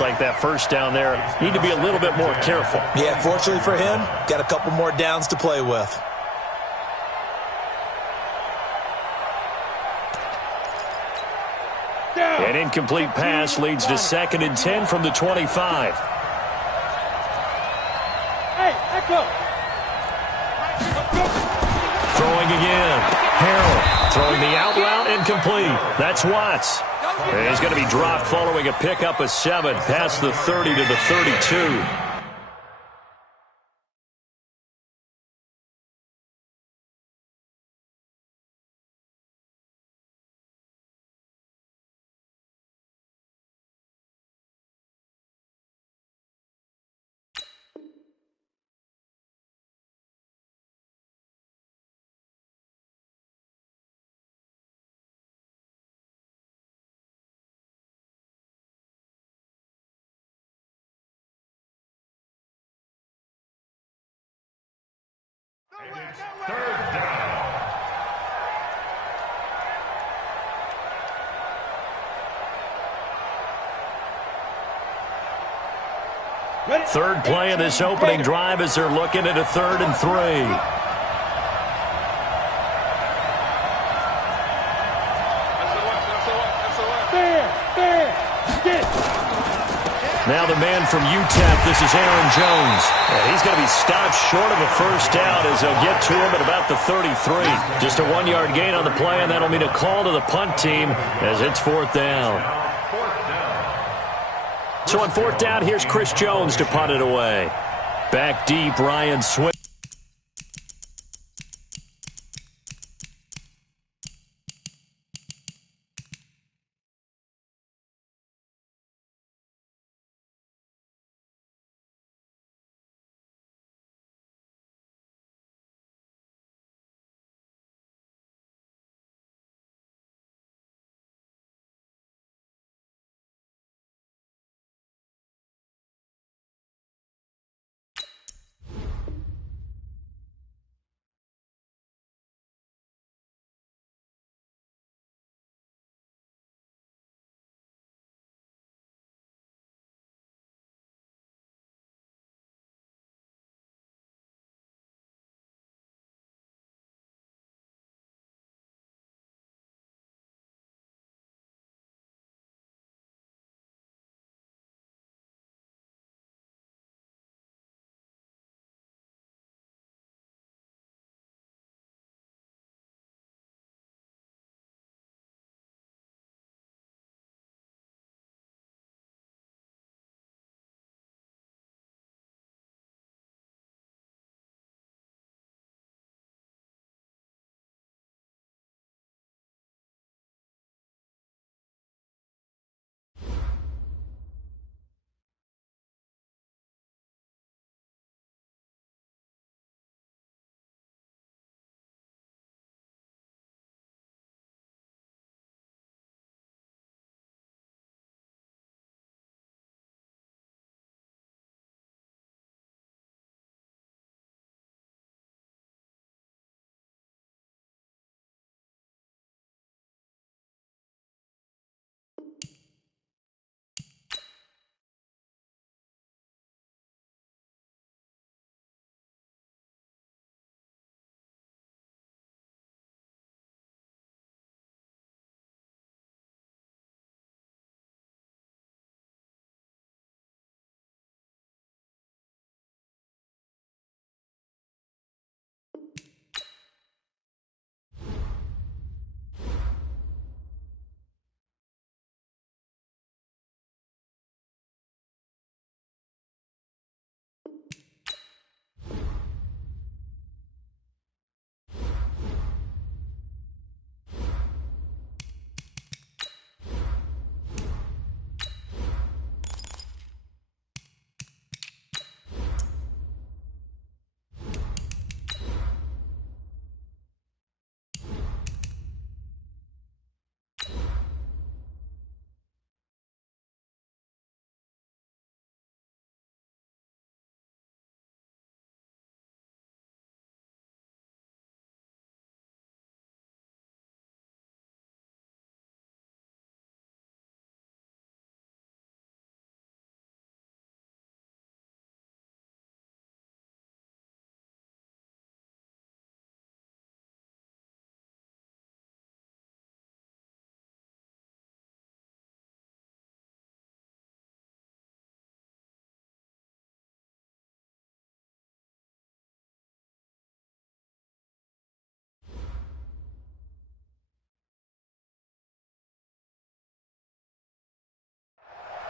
Sounds like that first down there, need to be a little bit more careful. Yeah, fortunately for him, got a couple more downs to play with. An incomplete pass leads to 2nd and 10 from the 25. Throwing again. Harrell throwing the out route incomplete. That's Watts. And he's going to be dropped following a pickup of 7 past the 30 to the 32. And it's 3rd down. Third play of this opening drive as they're looking at a 3rd and 3. Now the man from UTEP, this is Aaron Jones. And he's going to be stopped short of a first down as they'll get to him at about the 33. Just a 1-yard gain on the play, and that'll mean a call to the punt team as it's 4th down. So on 4th down, here's Chris Jones to punt it away. Back deep, Ryan Swift.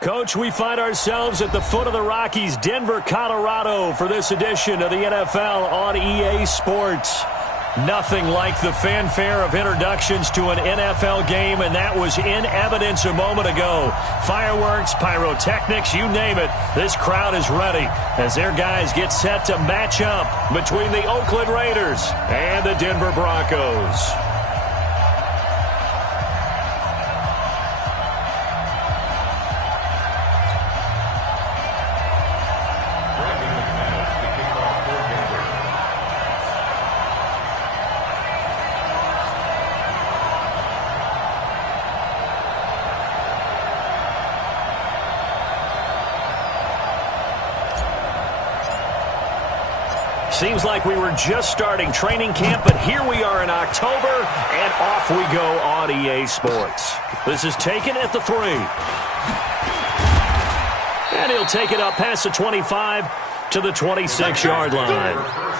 Coach, we find ourselves at the foot of the Rockies, Denver, Colorado, for this edition of the NFL on EA Sports. Nothing like the fanfare of introductions to an NFL game, and that was in evidence a moment ago. Fireworks, pyrotechnics, you name it. This crowd is ready as their guys get set to match up between the Oakland Raiders and the Denver Broncos. Seems like we were just starting training camp, but here we are in October, and off we go on EA Sports. This is taken at the 3. And he'll take it up past the 25 to the 26-yard line.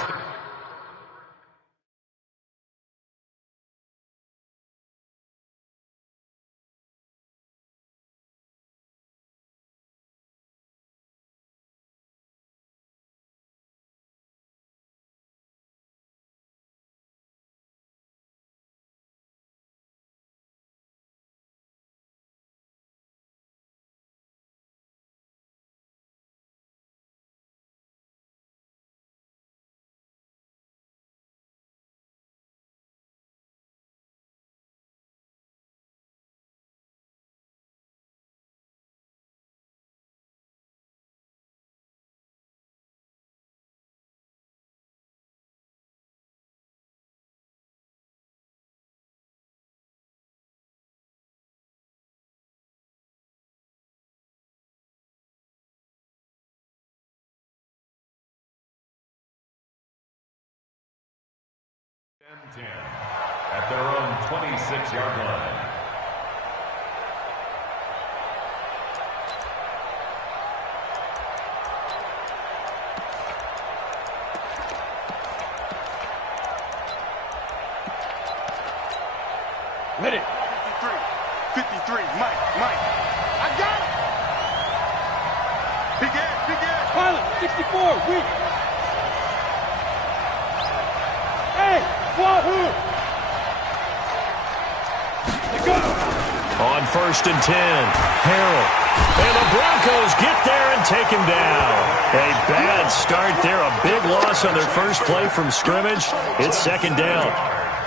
M10 at their own 26-yard line. Hit it. 53, Mike. I got it. Big ass. Pilot, 64, weak. Hey, Wahoo! On 1st and 10, Harrell. And the Broncos get there and take him down. A bad start there, a big loss on their first play from scrimmage. It's 2nd down.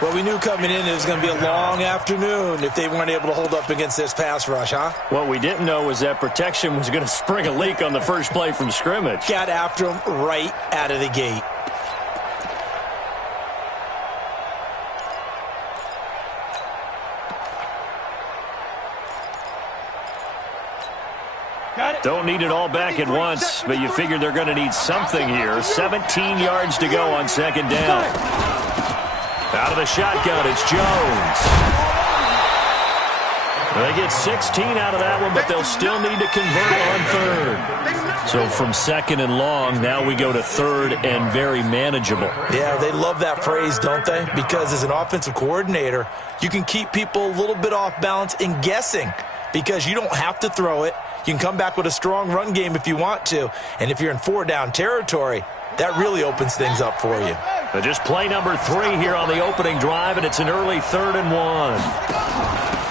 Well, we knew coming in it was going to be a long afternoon if they weren't able to hold up against this pass rush, huh? What we didn't know was that protection was going to spring a leak on the first play from scrimmage. Got after him right out of the gate. Don't need it all back at once, but you figure they're going to need something here. 17 yards to go on 2nd down. Out of the shotgun, it's Jones. They get 16 out of that one, but they'll still need to convert on 3rd. So from 2nd and long, now we go to 3rd and very manageable. Yeah, they love that phrase, don't they? Because as an offensive coordinator, you can keep people a little bit off balance and guessing because you don't have to throw it. You can come back with a strong run game if you want to. And if you're in 4-down territory, that really opens things up for you. But just play number 3 here on the opening drive, and it's an early 3rd and 1.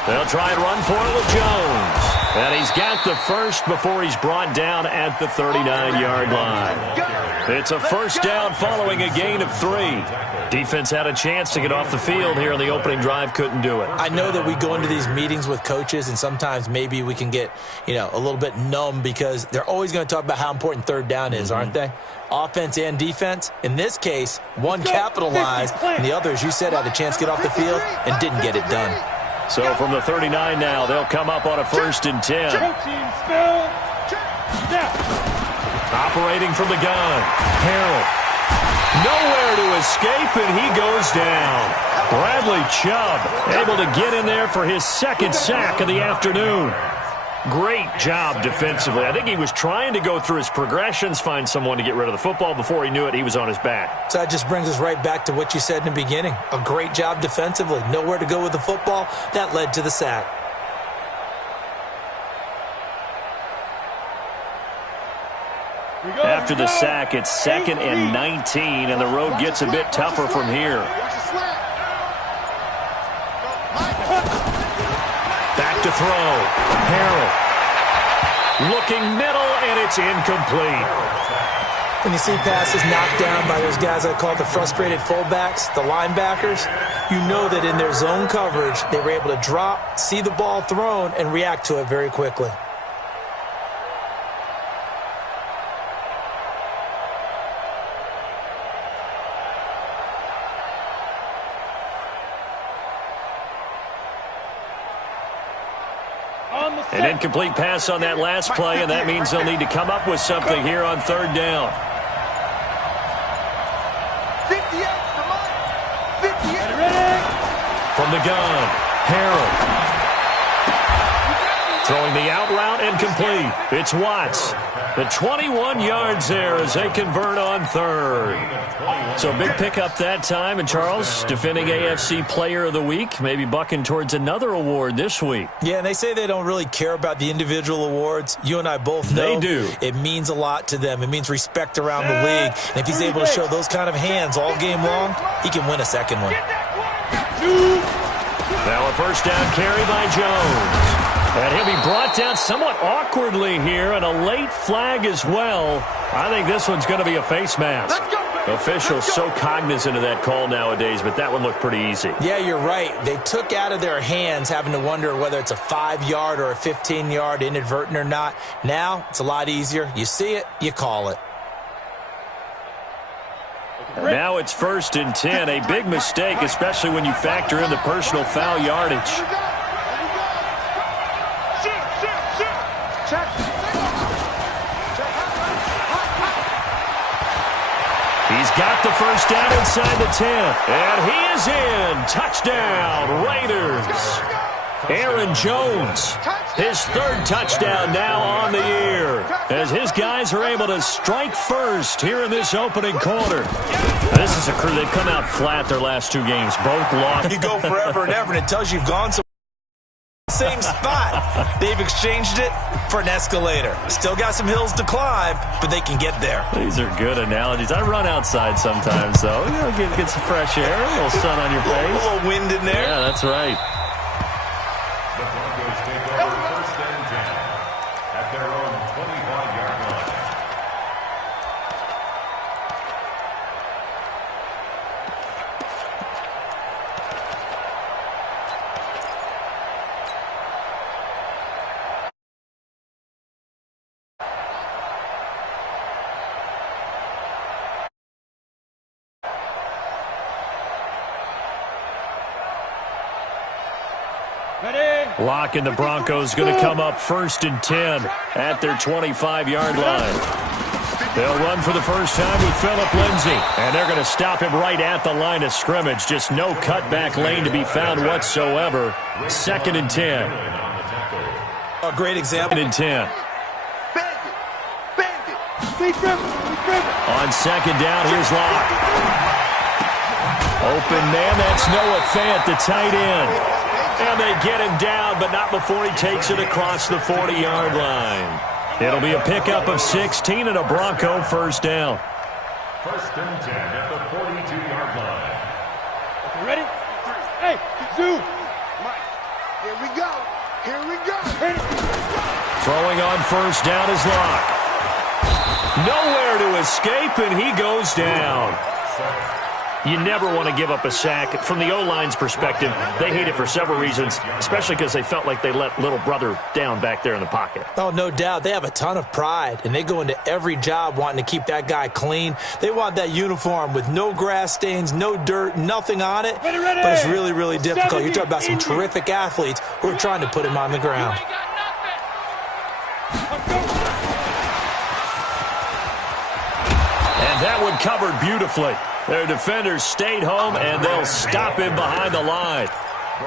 They'll try and run for it with Jones. And he's got the first before he's brought down at the 39-yard line. It's a 1st down following a gain of 3. Defense had a chance to get off the field here on the opening drive, couldn't do it. I know that we go into these meetings with coaches, and sometimes maybe we can get, a little bit numb because they're always going to talk about how important 3rd down is, aren't they? Offense and defense. In this case, one capitalized, and the other, as you said, had a chance to get off the field and didn't get it done. So from the 39 now, they'll come up on a 1st and 10. Operating from the gun, Harrell. Nowhere to escape, and he goes down. Bradley Chubb able to get in there for his 2nd sack of the afternoon. Great job defensively. I think he was trying to go through his progressions, find someone to get rid of the football. Before he knew it, he was on his back. So that just brings us right back to what you said in the beginning. A great job defensively. Nowhere to go with the football. That led to the sack. After the sack, it's 2nd and 19, and the road gets a bit tougher from here. Back to throw. Harrell. Looking middle, and it's incomplete. When you see passes knocked down by those guys I call the frustrated fullbacks, the linebackers, you know that in their zone coverage, they were able to drop, see the ball thrown, and react to it very quickly. An incomplete pass on that last play, and that means they'll need to come up with something here on 3rd down. 58, come on. 58. From the gun, Harrell. Throwing the out route and complete. It's Watts. The 21 yards there as they convert on 3rd. So big pickup that time. And Charles, defending AFC Player of the Week, maybe bucking towards another award this week. Yeah, and they say they don't really care about the individual awards. You and I both know they do. It means a lot to them. It means respect around the league. And if he's able to show those kind of hands all game long, he can win a second one. Now a first down carry by Jones. And he'll be brought down somewhat awkwardly here, and a late flag as well. I think this one's going to be a face mask. Officials so cognizant of that call nowadays, but that one looked pretty easy. Yeah, you're right. They took out of their hands having to wonder whether it's a 5-yard or a 15-yard inadvertent or not. Now it's a lot easier. You see it, you call it. And now it's 1st and 10. A big mistake, especially when you factor in the personal foul yardage. He's got the first down inside the 10. And he is in. Touchdown, Raiders. Aaron Jones, his 3rd touchdown now on the year, as his guys are able to strike first here in this opening quarter. Now, this is a crew. They've come out flat their last 2 games. Both lost. You go forever and ever, and it tells you you've gone so same spot. They've exchanged it for an escalator. Still got some hills to climb, but they can get there. These are good analogies. I run outside sometimes, though. You know, get some fresh air, a little sun on your face. A little wind in there. Yeah, that's right. The Broncos take over 1st and 10 at their own 25-yard line. Locke and the Broncos going to come up 1st and 10 at their 25-yard line. They'll run for the first time with Phillip Lindsay, and they're going to stop him right at the line of scrimmage. Just no cutback lane to be found whatsoever. 2nd and 10. A great example. 2nd and 10. On 2nd down, here's Locke. Open man, that's Noah Fant, the tight end. And they get him down, but not before he takes it across the 40-yard line. It'll be a pickup of 16 and a Bronco first down. 1st and 10 at the 42-yard line. Okay, ready? Hey, Zoo. Mike, here we go. Here we go. Throwing on first down is Locke. Nowhere to escape, and he goes down. You never want to give up a sack. From the O-line's perspective, they hate it for several reasons, especially because they felt like they let little brother down back there in the pocket. Oh, no doubt. They have a ton of pride, and they go into every job wanting to keep that guy clean. They want that uniform with no grass stains, no dirt, nothing on it. Ready. But it's really, really difficult. You're talking about some terrific athletes who are trying to put him on the ground. And that one covered beautifully. Their defenders stayed home, and they'll stop him behind the line.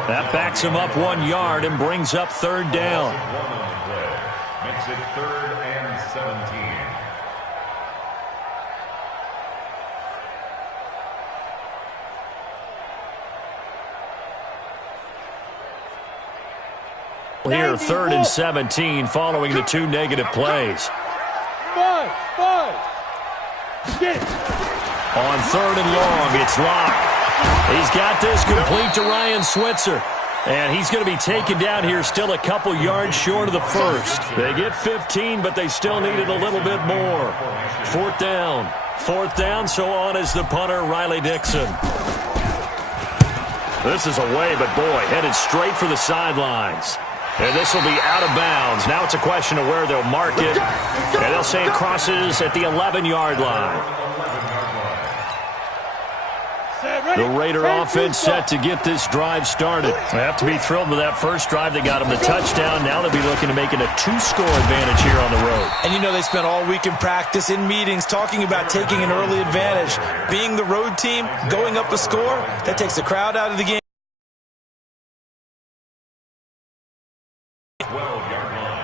That backs him up 1 yard and brings up 3rd down. Makes it 3rd and 17. Here, 3rd and 17 following the 2 negative plays. Five. Get it. On 3rd and long, it's Locke. He's got this complete to Ryan Switzer. And he's going to be taken down here still a couple yards short of the first. They get 15, but they still needed a little bit more. 4th down. 4th down, so on is the punter, Riley Dixon. This is away, but boy, headed straight for the sidelines. And this will be out of bounds. Now it's a question of where they'll mark it. And they'll say it crosses at the 11-yard line. The Raider offense set to get this drive started. They have to be thrilled with that first drive. They got them the touchdown. Now they'll be looking to make it a 2-score advantage here on the road. And you know they spent all week in practice, in meetings, talking about taking an early advantage. Being the road team, going up a score, that takes the crowd out of the game. 12-yard line.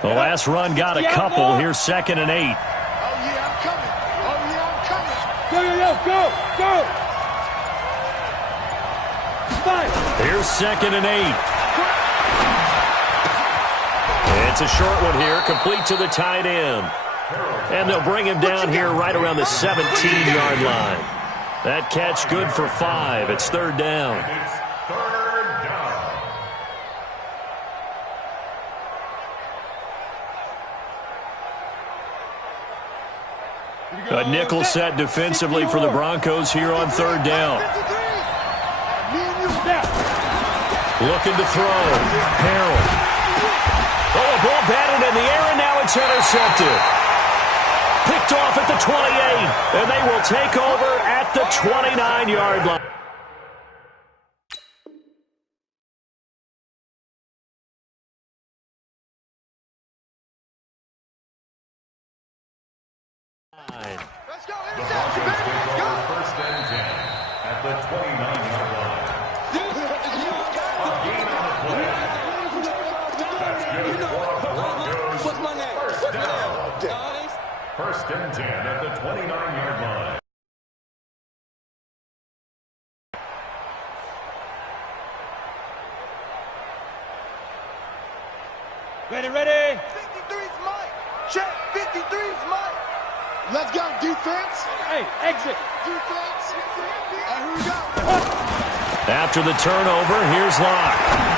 The last run got a couple. Here's 2nd and 8. Oh, yeah, I'm coming. Go. Five. Here's 2nd and 8. It's a short one here, complete to the tight end. And they'll bring him down here right around the 17-yard line. That catch good for 5. It's 3rd down. It's 3rd down. A nickel set defensively for the Broncos here on 3rd down. Looking to throw. Harold. Oh, a ball batted in the air, and now it's intercepted. Picked off at the 28, and they will take over at the 29-yard line. Let's go. The Broncos take over 1st and 10 at the 29-yard line. A gain on the play. That's good for Broncos. What's my name? 1st down. 1st and 10 at the 29-yard line. Ready. 53's Mike. Check. 53's Mike. Let's go, defense. Hey, exit. Defense. Here we go. After the turnover, here's Locke.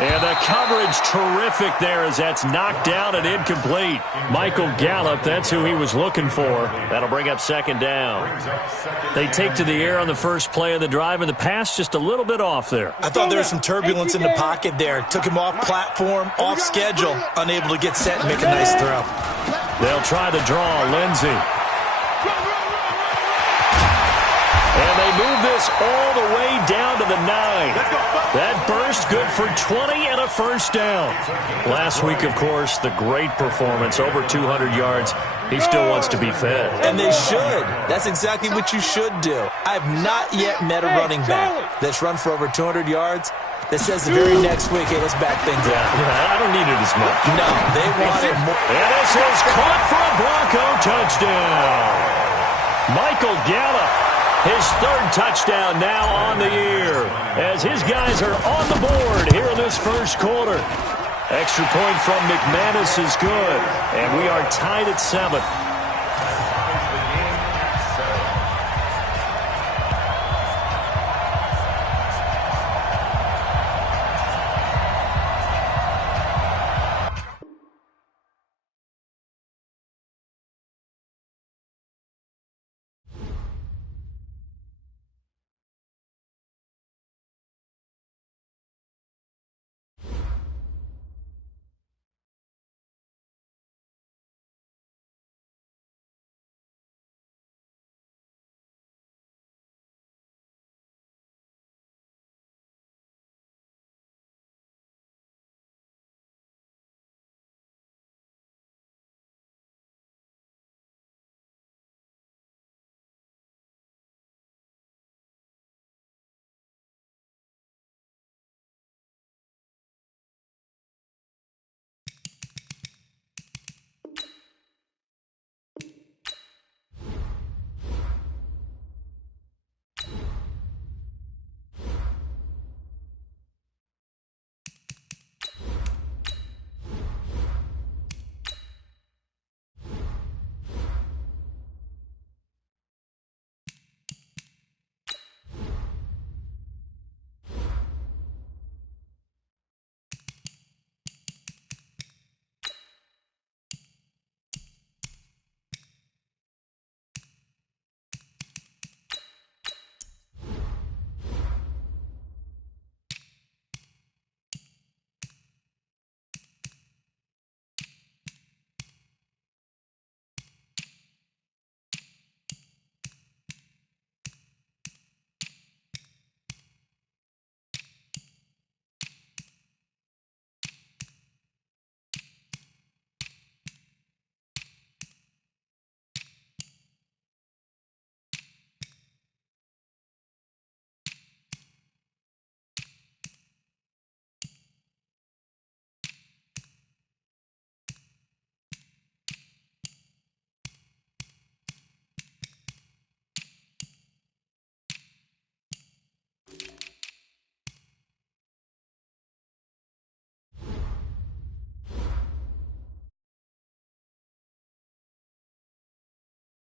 And the coverage terrific there as that's knocked down and incomplete. Michael Gallup, that's who he was looking for. That'll bring up 2nd down. They take to the air on the first play of the drive, and the pass just a little bit off there. I thought there was some turbulence in the pocket there. Took him off platform, off schedule, unable to get set and make a nice throw. They'll try the draw. Lindsey. And they move this all the way down to the 9. That burst good for 20 and a 1st down. Last week, of course, the great performance, over 200 yards. He still wants to be fed. And they should. That's exactly what you should do. I have not yet met a running back that's run for over 200 yards that says the very next week, hey, let's back things up. Yeah, I don't need it as much. No, they want it more. And this is caught for a Bronco touchdown. Michael Gallup, his 3rd touchdown now on the year, as his guys are on the board here in this first quarter. Extra point from McManus is good, and we are tied at 7.